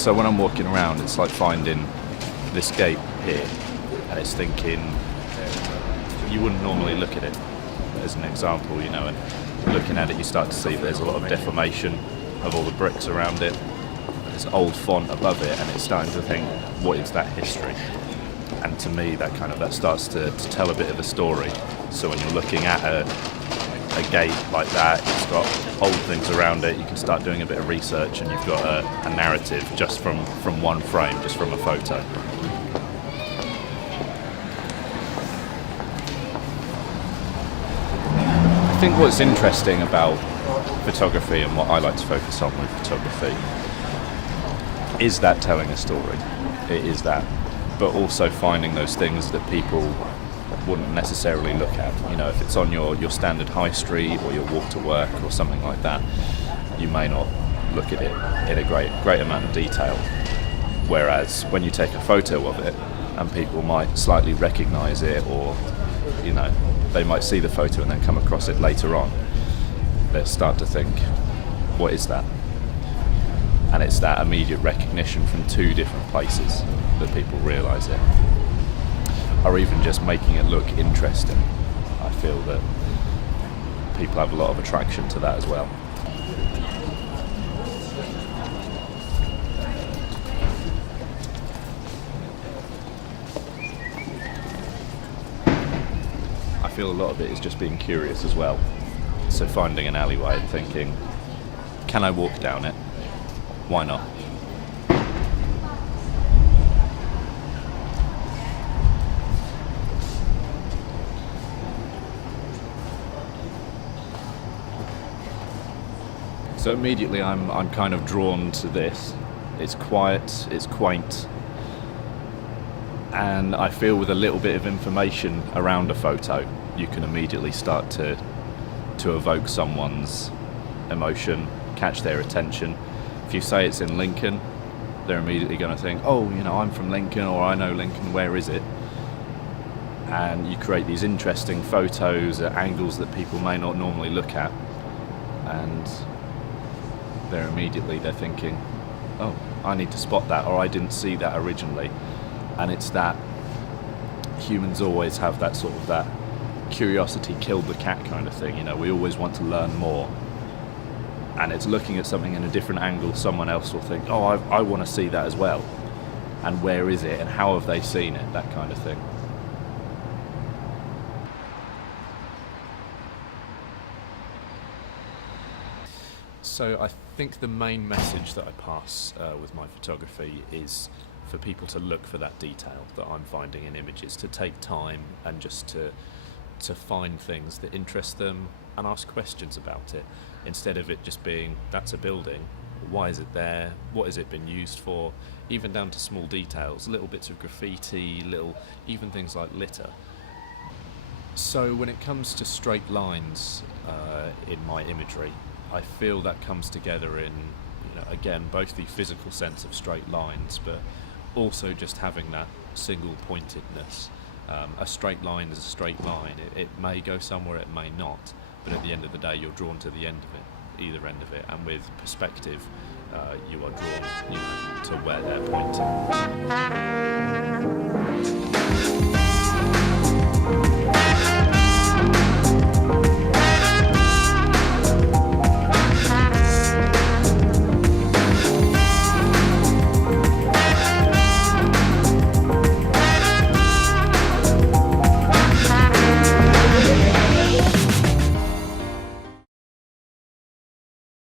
So when I'm walking around, it's like finding this gate here, and it's thinking, you wouldn't normally look at it as an example, you know, and looking at it you start to see there's a lot of deformation of all the bricks around it. There's old font above it, and it's starting to think, what is that history? And to me, that starts to tell a bit of a story. So when you're looking at a gate like that, it's got old things around it, you can start doing a bit of research, and you've got a narrative just from one frame, just from a photo. I think what's interesting about photography, and what I like to focus on with photography, is that telling a story. It is that, but also finding those things that people wouldn't necessarily look at. You know, if it's on your standard high street or your walk to work or something like that, you may not look at it in a great amount of detail. Whereas when you take a photo of it, and people might slightly recognise it, or, you know, they might see the photo and then come across it later on, they start to think, what is that? And it's that immediate recognition from two different places that people realise it. Or even just making it look interesting. I feel that people have a lot of attraction to that as well. I feel a lot of it is just being curious as well. So finding an alleyway and thinking, can I walk down it? Why not? So immediately I'm kind of drawn to this. It's quiet, it's quaint, and I feel with a little bit of information around a photo, you can immediately start to evoke someone's emotion, catch their attention. If you say it's in Lincoln, they're immediately going to think, oh, you know, I'm from Lincoln, or I know Lincoln, where is it? And you create these interesting photos at angles that people may not normally look at, and they're thinking, oh, I need to spot that, or I didn't see that originally. And it's that humans always have that sort of that curiosity killed the cat kind of thing, you know, we always want to learn more. And it's looking at something in a different angle, someone else will think, oh, I want to see that as well. And where is it, and how have they seen it, that kind of thing. So I think the main message that I pass with my photography is for people to look for that detail that I'm finding in images, to take time and just to find things that interest them and ask questions about it, instead of it just being, that's a building, why is it there, what has it been used for, even down to small details, little bits of graffiti, even things like litter. So when it comes to straight lines in my imagery, I feel that comes together in, you know, again, both the physical sense of straight lines, but also just having that single pointedness. A straight line is a straight line. It may go somewhere, it may not, but at the end of the day, you're drawn to the end of it, either end of it, and with perspective, you are drawn, you know, to where they're pointing.